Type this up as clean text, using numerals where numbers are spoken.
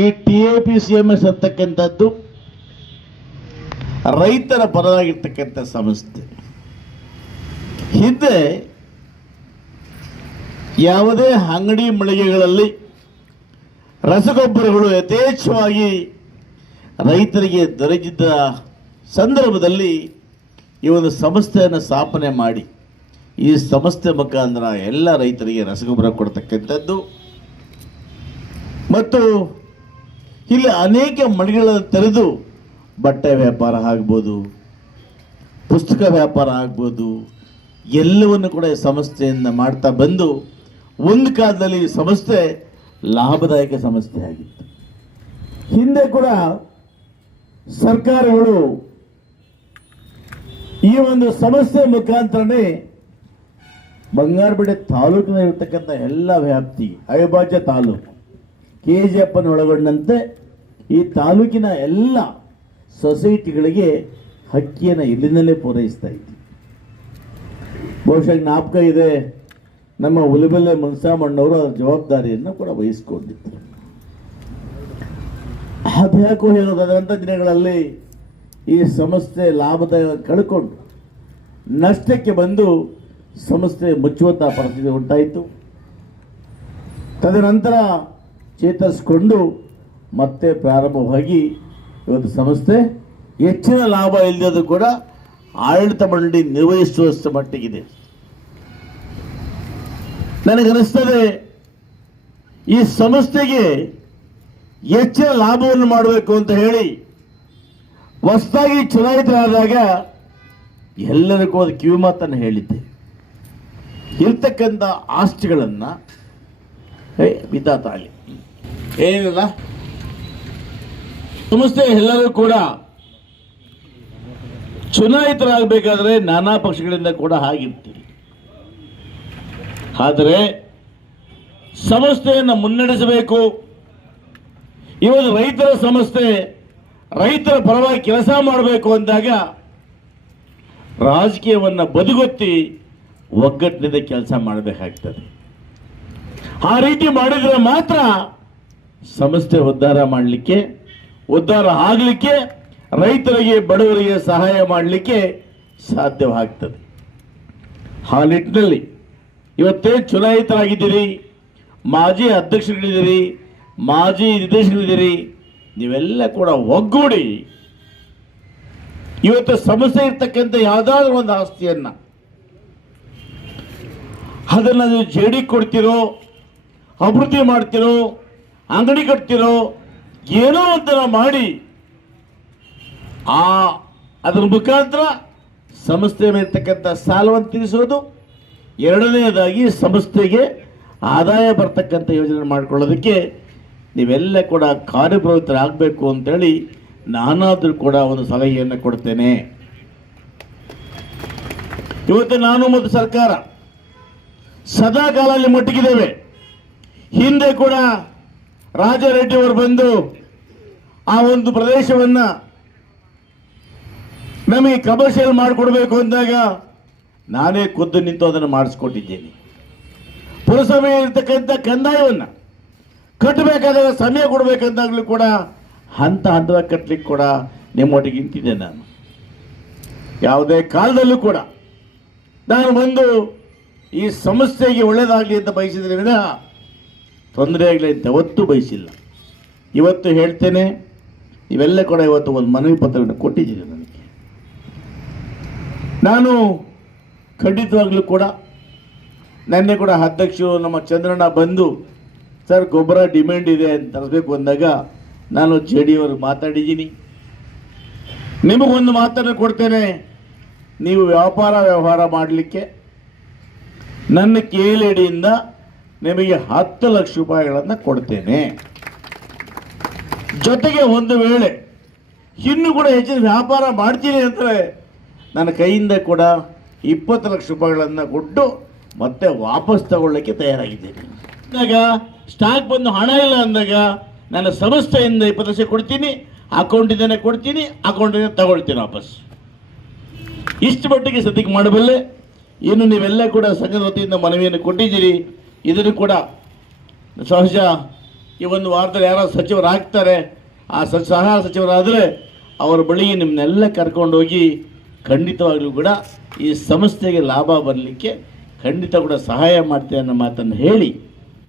ಈ TAPCMS ಅಂತಕ್ಕಂಥದ್ದು ರೈತರ ಪರವಾಗಿರ್ತಕ್ಕಂಥ ಸಂಸ್ಥೆ. ಹಿಂದೆ ಯಾವುದೇ ಅಂಗಡಿ ಮಳಿಗೆಗಳಲ್ಲಿ ರಸಗೊಬ್ಬರಗಳು ಯಥೇಚ್ಛವಾಗಿ ರೈತರಿಗೆ ದೊರೆತಿದ್ದ ಸಂದರ್ಭದಲ್ಲಿ ಈ ಒಂದು ಸಂಸ್ಥೆಯನ್ನು ಸ್ಥಾಪನೆ ಮಾಡಿ ಈ ಸಂಸ್ಥೆ ಮುಖಾಂತರ ಎಲ್ಲ ರೈತರಿಗೆ ರಸಗೊಬ್ಬರ ಕೊಡ್ತಕ್ಕಂಥದ್ದು ಮತ್ತು ಇಲ್ಲಿ ಅನೇಕ ಮಳಿಗೆಗಳನ್ನು ತೆರೆದು ಬಟ್ಟೆ ವ್ಯಾಪಾರ ಆಗ್ಬೋದು, ಪುಸ್ತಕ ವ್ಯಾಪಾರ ಆಗ್ಬೋದು, ಎಲ್ಲವನ್ನು ಕೂಡ ಈ ಸಂಸ್ಥೆಯಿಂದ ಮಾಡ್ತಾ ಬಂದು ಒಂದು ಕಾಲದಲ್ಲಿ ಈ ಸಂಸ್ಥೆ ಲಾಭದಾಯಕ ಸಂಸ್ಥೆ ಆಗಿತ್ತು. ಹಿಂದೆ ಕೂಡ ಸರ್ಕಾರಗಳು ಈ ಒಂದು ಸಂಸ್ಥೆ ಮುಖಾಂತರನೇ ಬಂಗಾರಪೇಟೆ ತಾಲೂಕಿನ ಇರತಕ್ಕಂಥ ಎಲ್ಲ ವ್ಯಾಪ್ತಿ ಅವಿಭಾಜ್ಯ ತಾಲೂಕು KGF ಒಳಗೊಂಡಂತೆ ಈ ತಾಲೂಕಿನ ಎಲ್ಲ ಸೊಸೈಟಿಗಳಿಗೆ ಅಕ್ಕಿಯನ್ನು ಇಲ್ಲಿನಲ್ಲೇ ಪೂರೈಸ್ತಾ ಇದ್ವಿ. ಬಹುಶಃ ಜ್ಞಾಪಕ ಇದೆ, ನಮ್ಮ ಉಲಿಬೆಲೆ ಮುನ್ಸಾಮಣ್ಣವರು ಅದರ ಜವಾಬ್ದಾರಿಯನ್ನು ಕೂಡ ವಹಿಸಿಕೊಂಡಿದ್ದರು. ಅದ್ಯಾಕೋ ಹೇಳೋದಾದಂಥ ದಿನಗಳಲ್ಲಿ ಈ ಸಂಸ್ಥೆ ಲಾಭದಾಯ ಕಳ್ಕೊಂಡು ನಷ್ಟಕ್ಕೆ ಬಂದು ಸಂಸ್ಥೆ ಮುಚ್ಚುವಂಥ ಪರಿಸ್ಥಿತಿ ಉಂಟಾಯಿತು. ತದನಂತರ ಚೇತರಿಸಿಕೊಂಡು ಮತ್ತೆ ಪ್ರಾರಂಭವಾಗಿ ಇವತ್ತು ಸಂಸ್ಥೆ ಹೆಚ್ಚಿನ ಲಾಭ ಇಲ್ಲದ ಕೂಡ ಆಡಳಿತ ಮಂಡಳಿ ನಿರ್ವಹಿಸುವಷ್ಟು ಮಟ್ಟಿಗಿದೆ. ನನಗನ್ನಿಸ್ತದೆ ಈ ಸಂಸ್ಥೆಗೆ ಹೆಚ್ಚಿನ ಲಾಭವನ್ನು ಮಾಡಬೇಕು ಅಂತ ಹೇಳಿ ಹೊಸದಾಗಿ ಚುನಾಯಿತರಾದಾಗ ಎಲ್ಲರಿಗೂ ಅದು ಕಿವಿಮಾತನ್ನು ಹೇಳಿದ್ದೆ. ಇರ್ತಕ್ಕಂಥ ಆಸ್ತಿಗಳನ್ನು ವಿಧಾತಾಳಿ ಏನಿಲ್ಲ ಸಂಸ್ಥೆ ಎಲ್ಲರೂ ಕೂಡ ಚುನಾಯಿತರಾಗಬೇಕಾದ್ರೆ ನಾನಾ ಪಕ್ಷಗಳಿಂದ ಕೂಡ ಆಗಿರ್ತೀವಿ. ಆದರೆ ಸಂಸ್ಥೆಯನ್ನು ಮುನ್ನಡೆಸಬೇಕು. ಇವತ್ತು ರೈತರ ಸಂಸ್ಥೆ ರೈತರ ಪರವಾಗಿ ಕೆಲಸ ಮಾಡಬೇಕು ಅಂದಾಗ ರಾಜಕೀಯವನ್ನು ಬದಿಗೊತ್ತಿ ಒಗ್ಗಟ್ಟಿನಿಂದ ಕೆಲಸ ಮಾಡಬೇಕಾಗ್ತದೆ. ಆ ರೀತಿ ಮಾಡಿದರೆ ಮಾತ್ರ ಸಂಸ್ಥೆ ಉದ್ಧಾರ ಆಗಲಿಕ್ಕೆ ರೈತರಿಗೆ ಬಡವರಿಗೆ ಸಹಾಯ ಮಾಡಲಿಕ್ಕೆ ಸಾಧ್ಯವಾಗ್ತದೆ. ಆ ನಿಟ್ಟಿನಲ್ಲಿ ಇವತ್ತೇ ಚುನಾಯಿತರಾಗಿದ್ದೀರಿ, ಮಾಜಿ ಅಧ್ಯಕ್ಷಗಳಿದ್ದೀರಿ, ಮಾಜಿ ನಿರ್ದೇಶಕರಿದ್ದೀರಿ, ನೀವೆಲ್ಲ ಕೂಡ ಒಗ್ಗೂಡಿ ಇವತ್ತು ಸಂಸ್ಥೆ ಇರ್ತಕ್ಕಂಥ ಯಾವುದಾದ್ರೂ ಒಂದು ಆಸ್ತಿಯನ್ನು ಅದನ್ನು ನೀವು ಜೇಡಿ ಕೊಡ್ತಿರೋ, ಅಭಿವೃದ್ಧಿ ಮಾಡ್ತಿರೋ, ಅಂಗಡಿ ಕಟ್ತಿರೋ, ಏನೋ ಒಂಥರ ಮಾಡಿ ಅದರ ಮುಖಾಂತರ ಸಂಸ್ಥೆ ಮೇಲಿರ್ತಕ್ಕಂಥ ಸಾಲವನ್ನು ತೀರಿಸೋದು, ಎರಡನೆಯದಾಗಿ ಸಂಸ್ಥೆಗೆ ಆದಾಯ ಬರ್ತಕ್ಕಂಥ ಯೋಜನೆ ಮಾಡಿಕೊಳ್ಳೋದಕ್ಕೆ ನೀವೆಲ್ಲ ಕೂಡ ಕಾರ್ಯಪ್ರವೃತ್ತರಾಗಬೇಕು ಅಂತೇಳಿ ನಾನಾದರೂ ಕೂಡ ಒಂದು ಸಲಹೆಯನ್ನು ಕೊಡ್ತೇನೆ. ಇವತ್ತು ನಾನು ಮತ್ತು ಸರ್ಕಾರ ಸದಾ ಕಾಲ ಅಲ್ಲಿ ಮುಟ್ಟಿಗಿದ್ದೇವೆ. ಹಿಂದೆ ಕೂಡ ರಾಜಾರೆಡ್ಡಿ ಅವರು ಬಂದು ಆ ಒಂದು ಪ್ರದೇಶವನ್ನು ನಮಗೆ ಕಮರ್ಷಿಯಲ್ ಮಾಡಿಕೊಡ್ಬೇಕು ಅಂದಾಗ ನಾನೇ ಖುದ್ದು ನಿಂತು ಅದನ್ನು ಮಾಡಿಸ್ಕೊಟ್ಟಿದ್ದೇನೆ. ಪುರಸಭೆ ಇರ್ತಕ್ಕಂಥ ಕಂದಾಯವನ್ನು ಕಟ್ಟಬೇಕಾದಾಗ ಸಮಯ ಕೊಡಬೇಕಂದಾಗಲೂ ಕೂಡ ಹಂತವಾಗಿ ಕಟ್ಟಲಿಕ್ಕೆ ಕೂಡ ನಿಮ್ಮೊಟ್ಟಿಗೆ ನಿಂತಿದ್ದೆ. ನಾನು ಯಾವುದೇ ಕಾಲದಲ್ಲೂ ಕೂಡ ನಾನು ಬಂದು ಈ ಸಂಸ್ಥೆಗೆ ಒಳ್ಳೆಯದಾಗಲಿ ಅಂತ ಬಯಸಿದ್ರೆ ವಿನಃ ತೊಂದರೆ ಆಗಲಿ ಅಂತ ಯಾವತ್ತೂ ಬಯಸಿಲ್ಲ. ಇವತ್ತು ಹೇಳ್ತೇನೆ, ಇವೆಲ್ಲ ಕೂಡ ಇವತ್ತು ಒಂದು ಮನವಿ ಪತ್ರವನ್ನು ಕೊಟ್ಟಿದ್ದೀನಿ. ನಾನು ಖಂಡಿತವಾಗ್ಲೂ ಕೂಡ ನೆನ್ನೆ ಕೂಡ ಅಧ್ಯಕ್ಷರು ನಮ್ಮ ಚಂದ್ರಣ್ಣ ಬಂದು ಸರ್ ಗೊಬ್ಬರ ಡಿಮ್ಯಾಂಡ್ ಇದೆ ಅಂತ ತರಿಸ್ಬೇಕು ಅಂದಾಗ ನಾನು JD ಅವರು ಮಾತಾಡಿದ್ದೀನಿ. ನಿಮಗೊಂದು ಮಾತನ್ನು ಕೊಡ್ತೇನೆ, ನೀವು ವ್ಯವಹಾರ ಮಾಡಲಿಕ್ಕೆ ನನ್ನ KLEDಯಿಂದ ನಿಮಗೆ 10 ಲಕ್ಷ ರೂಪಾಯಿಗಳನ್ನು ಕೊಡ್ತೇನೆ. ಜೊತೆಗೆ ಒಂದು ವೇಳೆ ಇನ್ನೂ ಕೂಡ ಹೆಚ್ಚಿನ ವ್ಯಾಪಾರ ಮಾಡ್ತೀನಿ ಅಂದರೆ ನನ್ನ ಕೈಯಿಂದ ಕೂಡ 20 ಲಕ್ಷ ರೂಪಾಯಿಗಳನ್ನು ಕೊಟ್ಟು ಮತ್ತೆ ವಾಪಸ್ ತಗೊಳ್ಳಕ್ಕೆ ತಯಾರಾಗಿದ್ದೇನೆ. ಅಂದಾಗ ಸ್ಟಾಕ್ ಬಂದು ಹಣ ಇಲ್ಲ ಅಂದಾಗ ನನ್ನ ಸಂಸ್ಥೆಯಿಂದ 20 ಲಕ್ಷ ಕೊಡ್ತೀನಿ, ಅಕೌಂಟಿಂದನೇ ಕೊಡ್ತೀನಿ, ಅಕೌಂಟಿಂದ ತಗೊಳ್ತೀನಿ ವಾಪಸ್. ಇಷ್ಟು ಮಟ್ಟಿಗೆ ಸದ್ಯಕ್ಕೆ ಮಾಡಬಲ್ಲೆ. ಇನ್ನು ನೀವೆಲ್ಲ ಕೂಡ ಸಂಘದ ವತಿಯಿಂದ ಮನವಿಯನ್ನು ಕೊಟ್ಟಿದ್ದೀರಿ. ಇದನ್ನು ಕೂಡ ಸಹಜ ಈ ಒಂದು ವಾರದಲ್ಲಿ ಯಾರೋ ಸಚಿವರಾಗ್ತಾರೆ, ಆ ಸಹಾಯ ಸಚಿವರಾದರೆ ಅವರ ಬಳಿಗೆ ನಿಮ್ಮನ್ನೆಲ್ಲ ಕರ್ಕೊಂಡೋಗಿ ಖಂಡಿತವಾಗ್ಲೂ ಕೂಡ ಈ ಸಂಸ್ಥೆಗೆ ಲಾಭ ಬರಲಿಕ್ಕೆ ಖಂಡಿತ ಕೂಡ ಸಹಾಯ ಮಾಡ್ತೇವೆ ಅನ್ನೋ ಮಾತನ್ನು ಹೇಳಿ